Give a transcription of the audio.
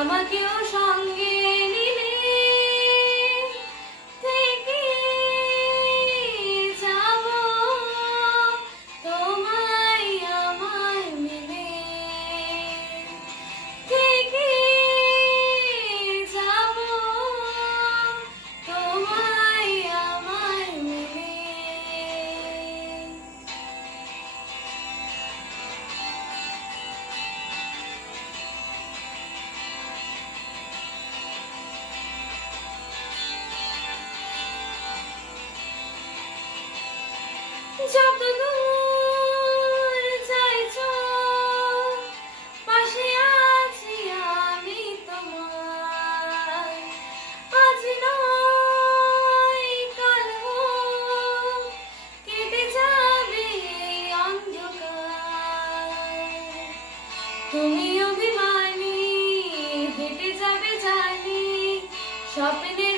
আমাকেও সঙ্গে নিলে থেকে যাব তোমায় আমায় মিলে, থেকে যাব তোমায় আমায় মিলে। যত দূর যাইছো পাশে আছি আমি তোমার, আজ নয় কাল হোক কেটে যাবে এই অন্ধকার। তুমি অভিমানী হেঁটে যাবে জানি স্বপ্নে